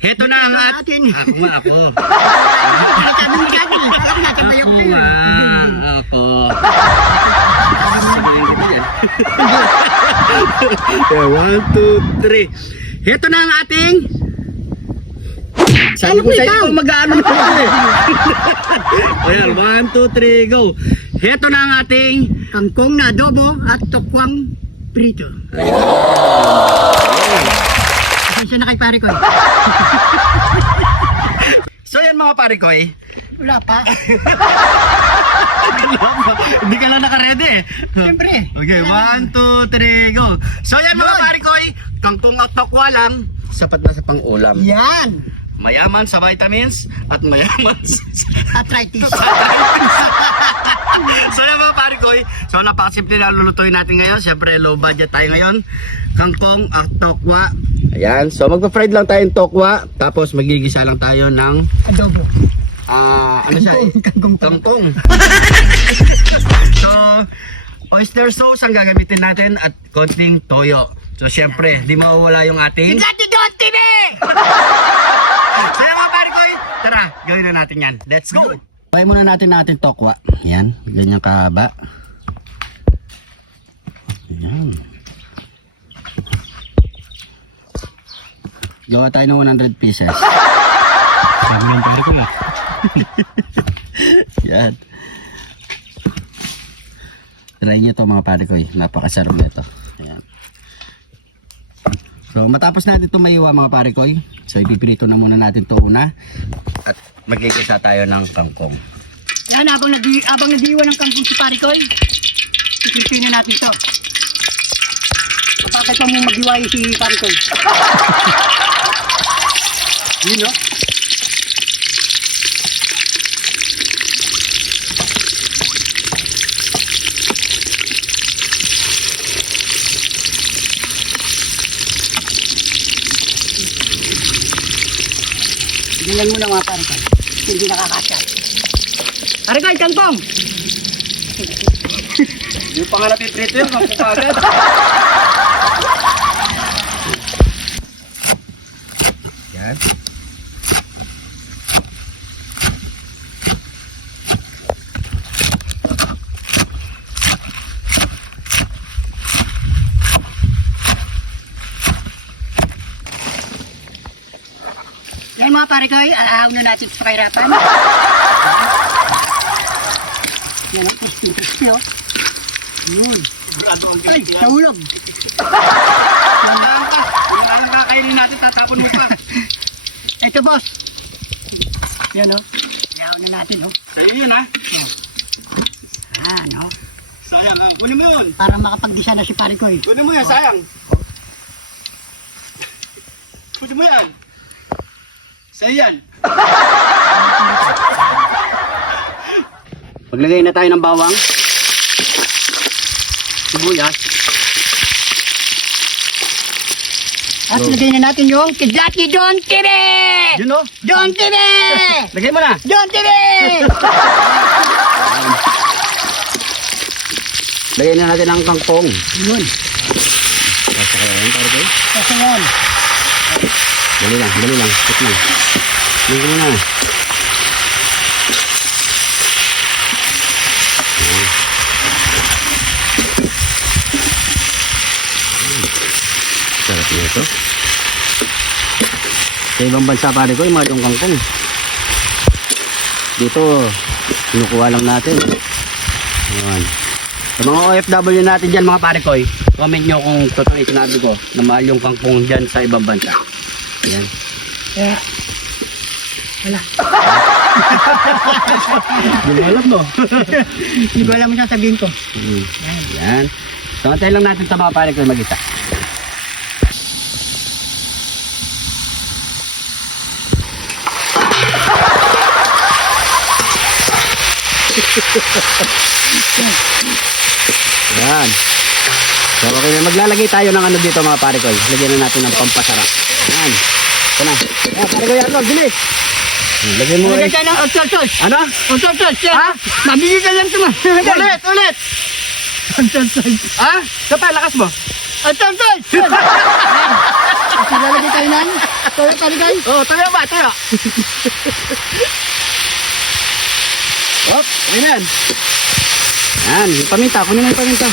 Heto na ang atin. Ako nga, ako. Ako nga, ako. Sabihin kita yan. 1, 2, 3. Heto na ang ating... Sabi ko sa'yo, mag-ano na eh. Ayan, 1, 2, 3, go. Heto na ang ating... Kangkong na adobo at tokwang prito. Pasensya na kay pare ko. So yan mga pare ko eh. Wala pa. Hindi ka lang naka-ready eh. Siyempre. Okay, 1, 2, 3, go. So yan mga pare ko eh. Kangkong at tokwa lang. Sapat na sa pang-ulam. Yan. Mayaman sa vitamins at mayaman sa Arthritis. So yan mga pare ko eh. So napakasimple na lulutuin natin ngayon. Siyempre low budget tayo ngayon. Kangkong at tokwa. Ayan, so magpa-fried lang tayong tokwa. Tapos magigisa lang tayo ng Adobo. ano siya eh? Kangkong. So oyster sauce ang gagamitin natin at konting toyo. So syempre, di mawawala yung ating Gati Don TV! So yan mga pare ko, tara, gawin na natin yan. Let's go! Buhay muna natin tokwa. Yan, ganyan kahaba. Yan. Gawa tayo ng 100 pieces. Sabi ng pare ko eh. Yan. Try nyo ito mga pare ko eh. Napakasarap nito. Ayan. So matapos natin ito maiwa mga pare ko, so ipiprito na muna natin ito una at magigisa tayo ng kangkong. Yan, abang nag-iwan ng kangkong si pare ko. Isipin na natin ito. Bakit pa mo mag-iway si pare ko? Yun no? Tingnan mo na mga pare ko. Hindi nakakasya. Pare ko, kangkong! Yung pa nga napiprito yun, kangkong ka agad. Yan. Yan mga pare ko, aahaw na natin sa kahirapan. Yan ang crispy oh. Yun. Ay, nahulog. Ang kakainin natin, tatapon mo pa. Ito boss. Yan oh. Aahaw na natin oh. Sa'yo yun ha. Ano? Sayang ha. Kunin mo yun. Para makapag-gisa na si pare ko eh. Kunin mo yan, sayang. Kunin mo yan. Sa'yo yan. Maglagay na tayo ng bawang. Sibuyas. At lagay na natin yung Kidlati Don TV! Yun o. Don TV! Lagay mo na. Don TV! Lagay na natin ang kangkong. Yun. Kasi yun. Dali lang. Sit lang. Lagay mo na. Sarap nito. Sa ibang bansa pare ko, yung mga itong kangkong. Dito, kinukuha lang natin. Ayan. Sa mga OFW natin dyan mga pare ko, comment nyo kung totoo yung sinabi ko na mahal yung kangkong dyan sa ibang bansa. Ayan. Eh. Wala. Hindi mo alam no? Hindi ko alam mo sasabihin ko. Ayan. So, antayin lang natin sa mga pare ko mag-isa. Yan. So okay na, maglalagay tayo ng ano dito mga pare ko. Lagyan na natin ng pampasarap. Yan. Ito na. Yan, pare ko yan, bilis. Lagyan mo Lagay rin. tayo ng otsos. Ano? Otsos. Ha? Mabigil ka lang ito ma. Ulit. Otsos. Ha? Kapal, lakas mo. Otsos. Lalagay tayo ng Tayo pa rin Oh, tayo ba? Tayo. Hop, ayan. Yan, yung paminta. Kunin mo yung paminta.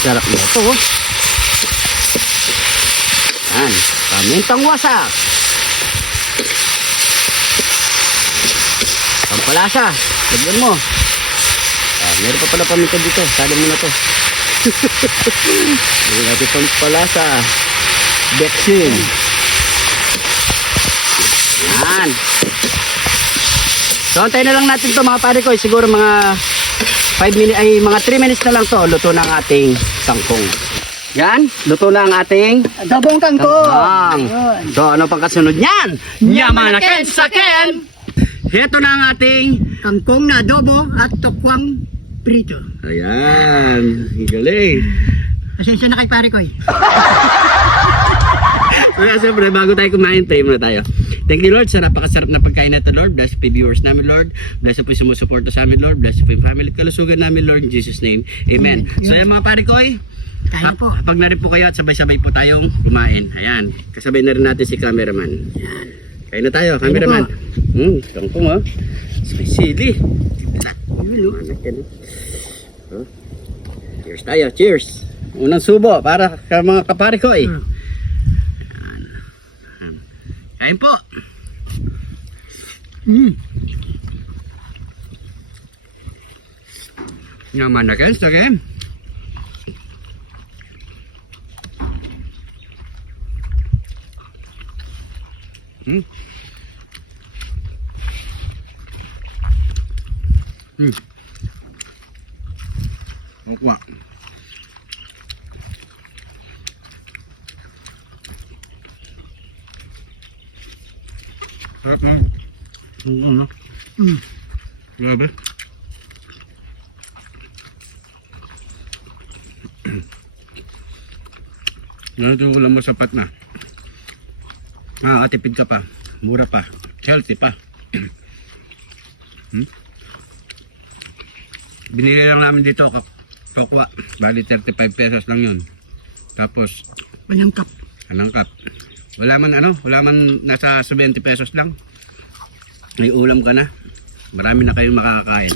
Sarap na ito, oh. Yan, pamintang wasak. Pampalasa. Lagyan mo. Ah, meron pa pala paminta dito. Sali mo na to. Lagyan natin pampalasa. Bexin. Yan. So, antayin na lang natin to mga pare ko. Siguro mga 5 minutes, ay mga 3 minutes na lang to. Luto na ang ating kangkong. Yan. Luto na ang ating Adobong kangkong. kangkong. Yun. So, ano pang kasunod niyan? Yamanaken sa Ken! Ito na ang ating... Kangkong na adobo at tokwang prito. Ayan. Galing. Pasensya na kay pare ko eh. Kaya siyempre, bago tayo kumain, pray muna tayo. Thank you, Lord, sa napakasarap na pagkain na ito, Lord. Bless po yung viewers namin, Lord. Bless po yung sumusuporta sa amin, Lord. Bless po yung family at kalusugan namin, Lord. In Jesus' name, Amen. So, yan mga pare ko, Kaya po. pag na rin po kayo at sabay-sabay po tayong kumain. Ayan. Kasabay na rin natin si cameraman. Ayan. Kain na tayo, cameraman. Kangkong, oh. May sili. Oh. Cheers tayo, cheers. Unang subo para sa mga kapare ko, Kain po. Naman na kayo, sige. Mukha. Harap mo. Ano? Grabe. Ganito ulam mo sapat na. Atipid ka pa. Mura pa. Healthy pa. Binili lang namin dito tokwa. Bali 35 pesos lang yun. Tapos Manangkap. anangkap. Wala man nasa 70 pesos lang. May ulam ka na. Marami na kayong makakakain.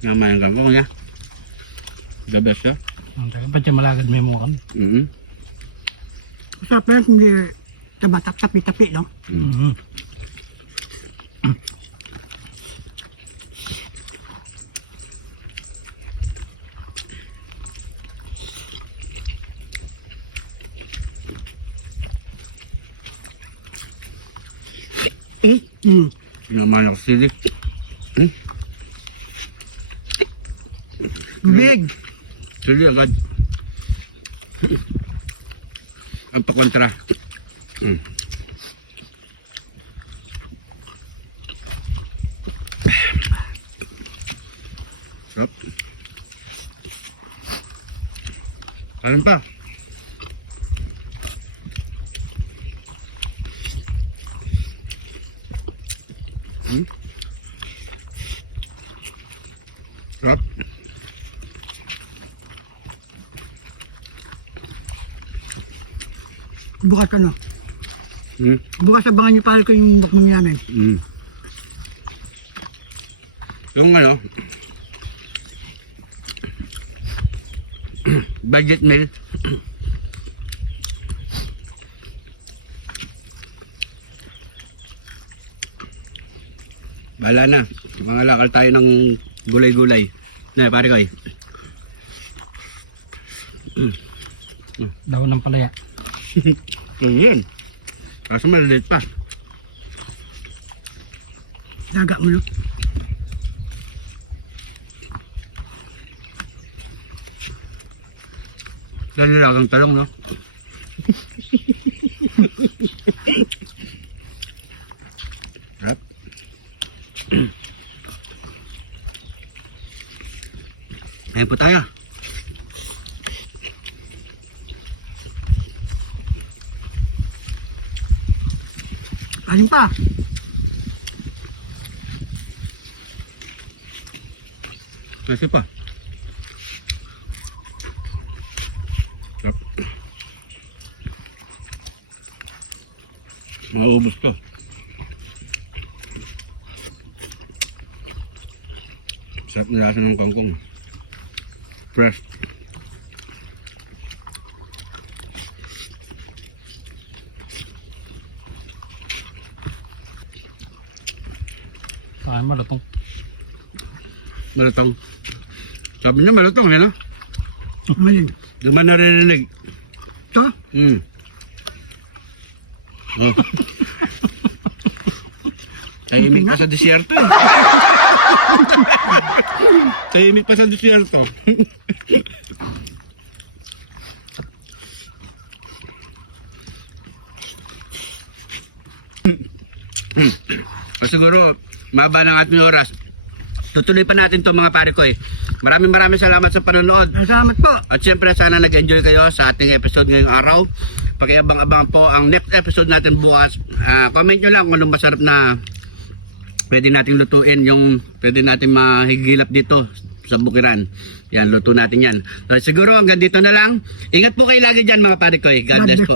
Naman ang kangkong niya. The best, ha? Ba't yung malagad may mukha? Masarap na kung di tabatak tapi-tapi, no? Naman ako sili. Big! Sili agad. Ang pakontra. Sarap. Alin pa? Sarap. Bukas ano? Bukas abangan niyo pala ko yung bukmang namin. Yung budget meal. Bahala na. Mga lakal tayo ng gulay-gulay. Na, pare ko Daw ng palaya. Ayan. Kaso maliliit pa. Daga mo, no? Lalagang talong, no? Sarap. Ayan po tayo. Alin pa? Kasi pa. Sarap. Mauubos ko. Sarap na lasa ng kangkong. Fresh. Ay, malutong. Malutong. Sabi niya malutong, yan o. Malin. Di ba naririnig? Ito? Oh. Tahimik pa sa disyerto eh. Tahimik pa sa disyerto. Siguro, maba ng ating oras. Tutuloy pa natin to mga pare ko eh. Maraming salamat sa panonood. Salamat po. At syempre sana nag-enjoy kayo sa ating episode ngayong araw. Pakiabang-abang po ang next episode natin bukas. Comment nyo lang kung anong masarap na pwede nating lutuin, yung pwede natin mahigilap dito sa bukiran. Yan, luto natin yan. So, siguro hanggang dito na lang. Ingat po kayo lagi dyan mga pare ko. God bless po.